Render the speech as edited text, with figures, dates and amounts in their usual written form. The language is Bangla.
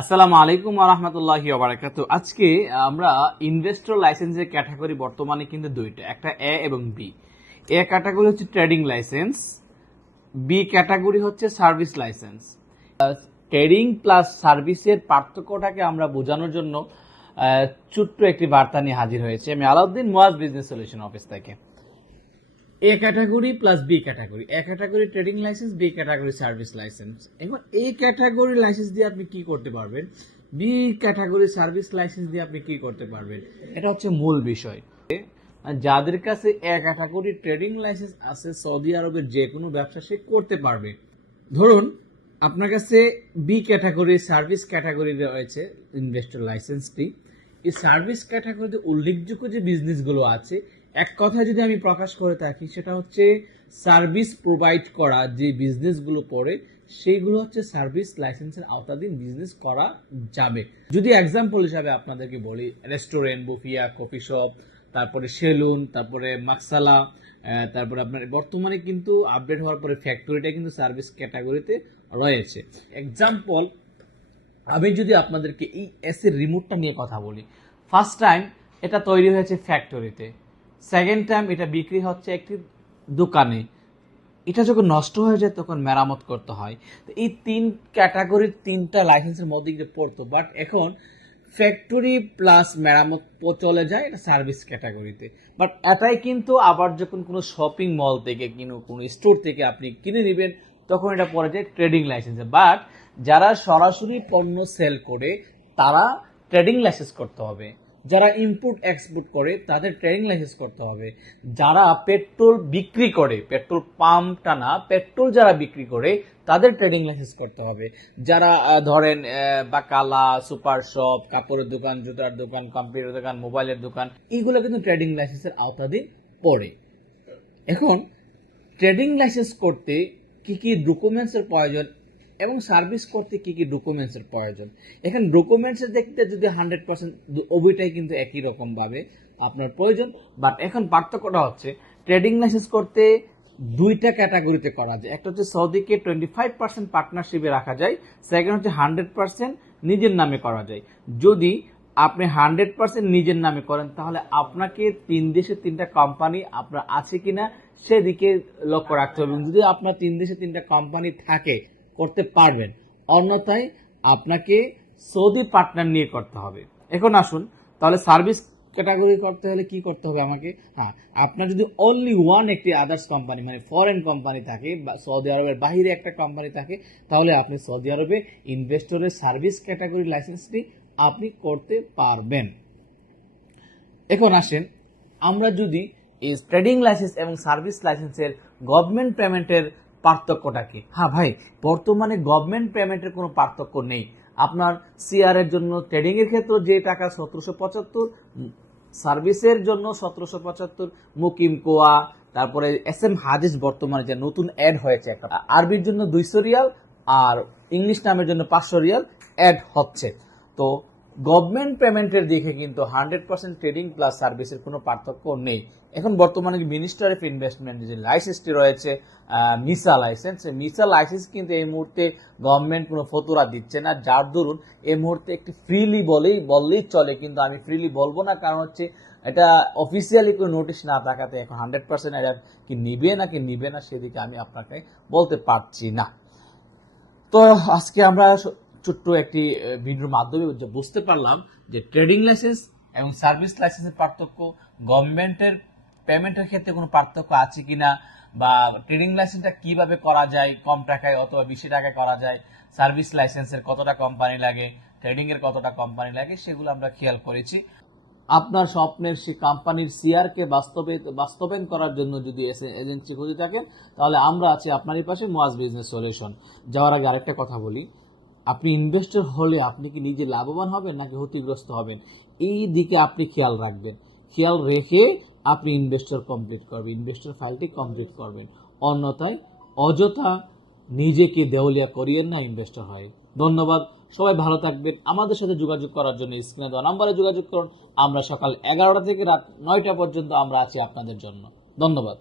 আসসালামু আলাইকুম ওয়া রাহমাতুল্লাহি ওয়া বারাকাতুহু। আজকে আমরা ইনভেস্টর লাইসেন্সের ক্যাটাগরি বর্তমানে কিন্তু দুইটা, একটা এ এবং বি। এ ক্যাটাগরি হচ্ছে ট্রেডিং লাইসেন্স, বি ক্যাটাগরি হচ্ছে সার্ভিস লাইসেন্স। ট্রেডিং প্লাস সার্ভিসের পার্থক্যটাকে আমরা বোঝানোর জন্য ছোট্ট একটি বার্তা নিয়ে হাজির হয়েছে। আমি Alauddin Muaz business solution office থেকে। A category plus B category, A category trading licence, B category service licence. এখন এই ক্যাটাগরি লাইসেন্স দিয়ে আপনি কি করতে পারবেন, বি ক্যাটাগরি সার্ভিস লাইসেন্স দিয়ে আপনি কি করতে পারবেন, এটা হচ্ছে মূল বিষয়। যাদের কাছে এ ক্যাটাগরি ট্রেডিং লাইসেন্স আছে, সৌদি আরবের যে কোনো ব্যবসা সে করতে পারবে। ধরুন আপনার কাছে বি ক্যাটাগরি সার্ভিস ক্যাটাগরি রয়েছে ইনভেস্টর লাইসেন্সটি। এই সার্ভিস ক্যাটাগরিতে উল্লেখযোগ্য যে বিজনেসগুলো আছে, এক কথায় যদি আমি প্রকাশ করে থাকি, সেটা হচ্ছে সার্ভিস প্রোভাইড করা যে বিজনেসগুলো পড়ে, সেইগুলো হচ্ছে সার্ভিস লাইসেন্সের আওতাধীন বিজনেস করা যাবে। যদি এক্সাম্পল হিসাবে আপনাদেরকে বলি, রেস্টুরেন্ট, বুফিয়া, কফি শপ, তারপরে সেলুন, তারপরে মাকসালা, তারপরে আপনার বর্তমানে কিন্তু আপডেট হওয়ার পরে ফ্যাক্টরিটা কিন্তু সার্ভিস ক্যাটাগরিতে রয়েছে। এক্সাম্পল, আমি যদি আপনাদেরকে এই এসি রিমোটটা নিয়ে কথা বলি, ফার্স্ট টাইম এটা তৈরি হয়েছে ফ্যাক্টরিতে, সেকেন্ড টাইম এটা বিক্রি হচ্ছে একটি দোকানে। এটা যখন নষ্ট হয়ে যায় তখন মেরামত করতে হয়। তো এই তিন ক্যাটাগরির তিনটা লাইসেন্সের মধ্যে পড়তো, বাট এখন ফ্যাক্টরি প্লাস মেরামত চলে যায় এটা সার্ভিস ক্যাটাগরিতে। বাট এটাই কিন্তু আবার যখন কোনো শপিং মল থেকে কোনো স্টোর থেকে আপনি কিনে নেবেন, তখন এটা পড়ে যায় ট্রেডিং লাইসেন্সে। বাট যারা সরাসরি পণ্য সেল করে তারা ট্রেডিং লাইসেন্স করতে হবে, যারা ইম্পোর্ট এক্সপোর্ট করে তাদের ট্রেডিং লাইসেন্স করতে হবে, যারা পেট্রোল বিক্রি করে, পেট্রোল পাম্পটা না, পেট্রোল যারা বিক্রি করে তাদের ট্রেডিং লাইসেন্স করতে হবে, যারা ধরেন বাকালা, সুপার শপ, কাপড়ের দোকান, জুতার দোকান, কম্পিউটার দোকান, মোবাইলের দোকান, এইগুলো কিন্তু ট্রেডিং লাইসেন্সের আওতাধীন পড়ে। এখন ট্রেডিং লাইসেন্স করতে কি কি ডকুমেন্টসের প্রয়োজন এবং সার্ভিস করতে কি কি ডকুমেন্টসের প্রয়োজন, এখানে ডকুমেন্টসের দেখতে যদি 100% ওইটাই কিন্তু একই রকম ভাবে আপনার প্রয়োজন। বাট এখন পার্থক্যটা হচ্ছে, ট্রেডিং লাইসেন্স করতে দুইটা ক্যাটাগরিতে করা যায়। একটা হচ্ছে সৌদিকে 25% পার্টনারশিপে রাখা যায়, সেকেন্ড হচ্ছে 100% নিজের নামে করা যায়। যদি আপনি 100% নিজের নামে করেন, তাহলে আপনাকে 3 দেশে 3টা কোম্পানি আপনার আছে কিনা সেদিকে লক্ষ্য রাখতে হবে। যদি আপনার 3 দেশে 3টা কোম্পানি থাকে, করতে পারবেন, অন্যথায় আপনাকে সৌদি পার্টনার নিয়ে করতে হবে। এখন আসুন তাহলে সার্ভিস ক্যাটাগরি করতে হলে কি করতে হবে আমাকে। আপনার যদি অনলি ওয়ান একটি আদার্স কোম্পানি মানে ফরেন কোম্পানি থাকে, বা সৌদি আরবের বাহিরে একটা কোম্পানি থাকে, তাহলে আপনি সৌদি আরবে ইনভেস্টরের সার্ভিস ক্যাটাগরি লাইসেন্সটি আপনি করতে পারবেন। এখন আসেন আমরা যদি এই ট্রেডিং লাইসেন্স এবং সার্ভিস লাইসেন্সের গভর্নমেন্ট পেমেন্টের পার্থক্যটা কি। ভাই, বর্তমানে গভর্নমেন্ট পেমেন্টের কোনো পার্থক্য নেই। আপনার সিআর এর জন্য ট্রেডিং এর ক্ষেত্রে যে টাকা 1775, সার্ভিসের জন্য 1775, মুকিম কোয়া, তারপরে এসএম হাদিস বর্তমানে যে নতুন অ্যাড হয়েছে, একটা আরবির জন্য 200 রিয়াল আর ইংলিশ নামের জন্য 500 রিয়াল অ্যাড হচ্ছে। তো গভর্নমেন্ট পেমেন্টের দিকে কিন্তু 100% ট্রেডিং প্লাস সার্ভিসের কোনো পার্থক্য নেই। এখন বর্তমানে মিনিস্টার অফ ইনভেস্টমেন্ট যে লাইসেন্সটি রয়েছে মিসা লাইসেন্স, মিসা লাইসেন্স কিন্তু এই মুহূর্তে গভর্নমেন্ট কোনো ফতুয়া দিচ্ছে না, যার দরুন এই মুহূর্তে একটি ফ্রিলি বললেই চলে। কিন্তু আমি ফ্রিলি বলবো না, কারণ হচ্ছে এটা অফিসিয়ালি কোনো নোটিশ না থাকাতে এখন 100% এটা কি নিবে নাকি নিবে না সেদিকে আমি আপনাকে বলতে পারছি না। তো আজকে আমরা ছোট্ট একটি ভিডিওর মাধ্যমে বুঝতে পারলাম যে ট্রেডিং লাইসেন্স এবং সার্ভিস লাইসেন্সের পার্থক্য, গভর্নমেন্টের পেমেন্টের ক্ষেত্রে কোনো পার্থক্য আছে কিনা, বা ট্রেডিং লাইসেন্সটা কিভাবে করা যায়, কম টাকায় অথবা বেশি টাকায় করা যায়, সার্ভিস লাইসেন্সের কতটা কোম্পানি লাগে, ট্রেডিং এর কতটা কোম্পানি লাগে, সেগুলো আমরা খেয়াল করেছি। আপনার স্বপ্নের সেই কোম্পানির সিআর কে বাস্তবায়ন করার জন্য যদি এজেন্সি খুঁজে থাকেন, তাহলে আমরা আছি আপনারই পাশে, মুয়াজ বিজনেস সলিউশন। যাওয়ার আগে আরেকটা কথা বলি, আপনি ইনভেস্টর হলে আপনি কি নিজে লাভবান হবেন নাকি ক্ষতিগ্রস্ত হবেন, এই দিকে আপনি খেয়াল রাখবেন। খেয়াল রেখে আপনি ইনভেস্টর ফাইলটি কমপ্লিট করবেন, অন্যথায় অযথা নিজেকে দেউলিয়া করিয়েন না, ইনভেস্টর হয়। ধন্যবাদ, সবাই ভালো থাকবেন। আমাদের সাথে যোগাযোগ করার জন্য স্ক্রিনে দেওয়া নাম্বারে যোগাযোগ করুন। আমরা সকাল 11টা থেকে রাত 9টা পর্যন্ত আমরা আছি আপনাদের জন্য। ধন্যবাদ।